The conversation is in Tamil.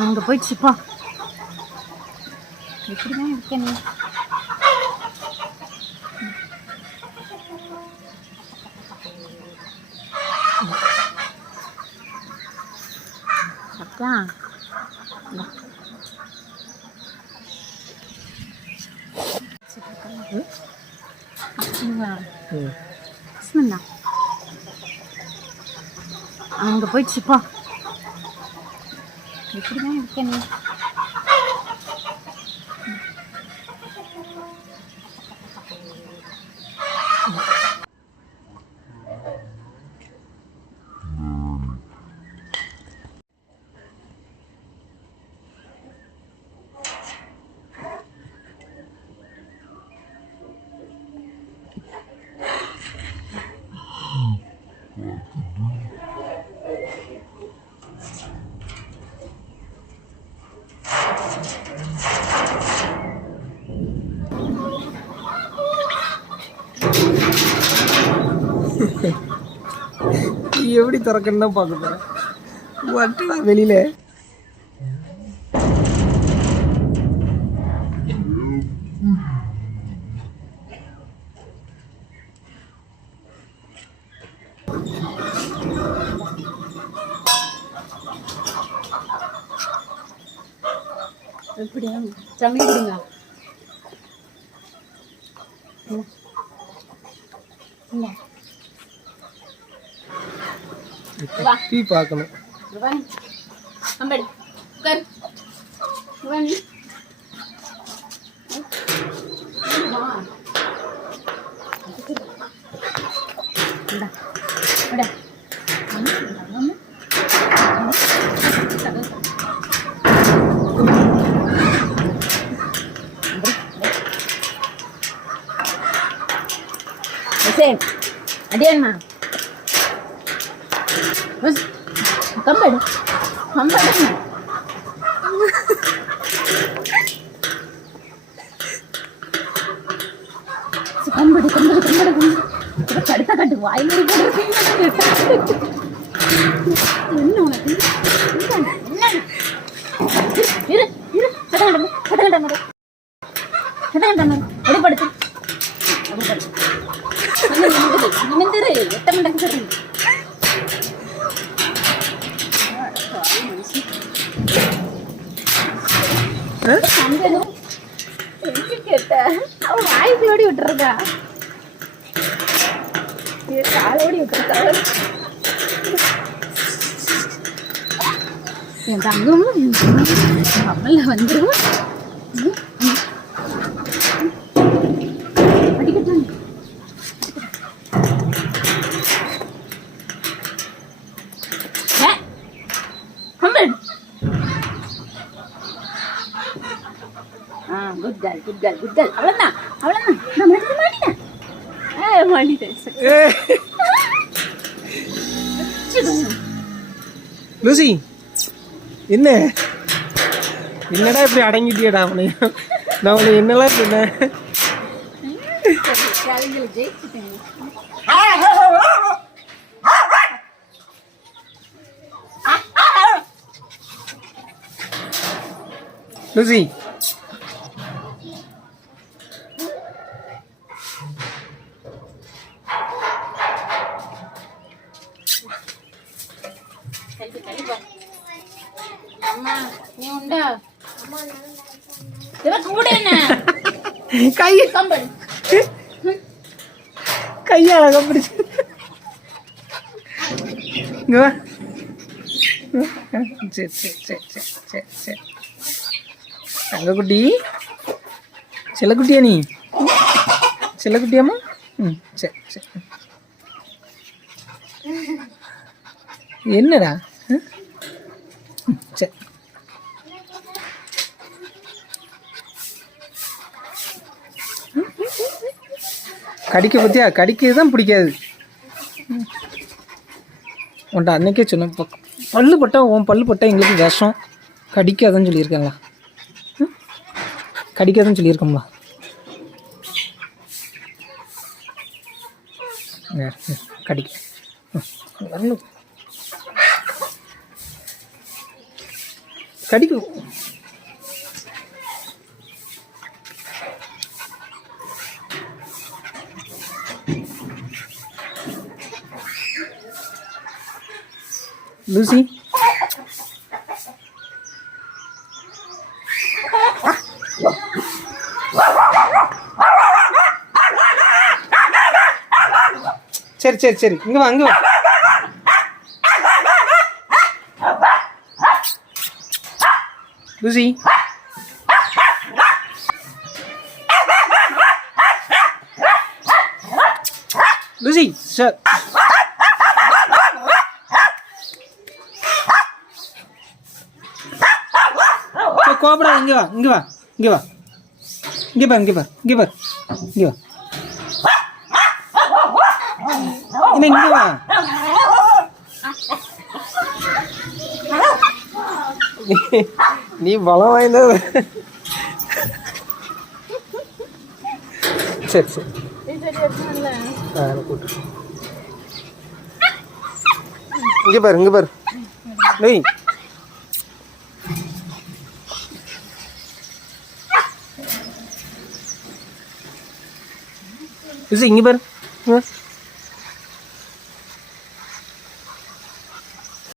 அங்கே போயிடுச்சுப்பா. எப்படிதான் இருக்க நீ? அக்கா அங்கே போயிடுச்சுப்பா. எப்படிதான் இருக்க நீ? எப்படி திறக்கணும் தான் பார்க்க போகிறேன். வட்டடா வெளியில. எப்படியா சமையல் கொடுங்க. டீ பார்க்கணும். அடியண்ணா கம்படு கம்படுண்ணா கம்படு கம்படு கம்படு கம்படு கடுத்த கட்டு வாயில் என்ன உனக்கு இரு இரு எடுப்படுத்து நிமிந்திரு எத்தனை மண்டக்கு சரி கேட்ட அவன் வாய்ப்பு ஓடி விட்டுருக்கா காலோடி விட்டுருக்கா என் தங்கமும் கமல்ல வந்துடும் அடிக்கட்டும் குட் கேர்ள் அவ்வளோதான் நான் மாட்டிட்டேன் லூசி என்ன என்னடா இப்படி அடங்கிட்டியடா அவனை? நான் அவனை என்னெல்லாம் சொன்னேன்? லூசி கையை அழகா பிடிச்சு சரி சரி சரி சரி சரி சரி தங்கக்குட்டி செல்லக்குட்டியா நீ? செல்லக்குட்டியாம்மா? ம் சரி சரி. என்னடா சரி கடிக்க பற்றியா? கடிக்கிறது தான் பிடிக்காது. உன்ட்ட அன்னைக்கே சொன்னேன், பல்லு பட்டா உன் பல்லு பட்டா எங்களுக்கு விஷம், கடிக்காதுன்னு சொல்லியிருக்கேங்களா? கடிக்காதுன்னு சொல்லியிருக்கோம்ல. கடிக்க வரணும் கடிக்கும். லூசி சரி சரி சரி இங்கே வா இங்கே வா. லூசி லூசி சார் கோபப்படாத. இங்கே வா இங்கே வா இங்கே வா இங்கே பார் இங்கே பார் இங்கே பார் இங்கே வா என்ன இங்கே வா. நீ பலம் வாய்ந்த. சரி சரி கூட்டு இங்கே பாரு இங்கே பாரு. டேய் இங்கே பாரு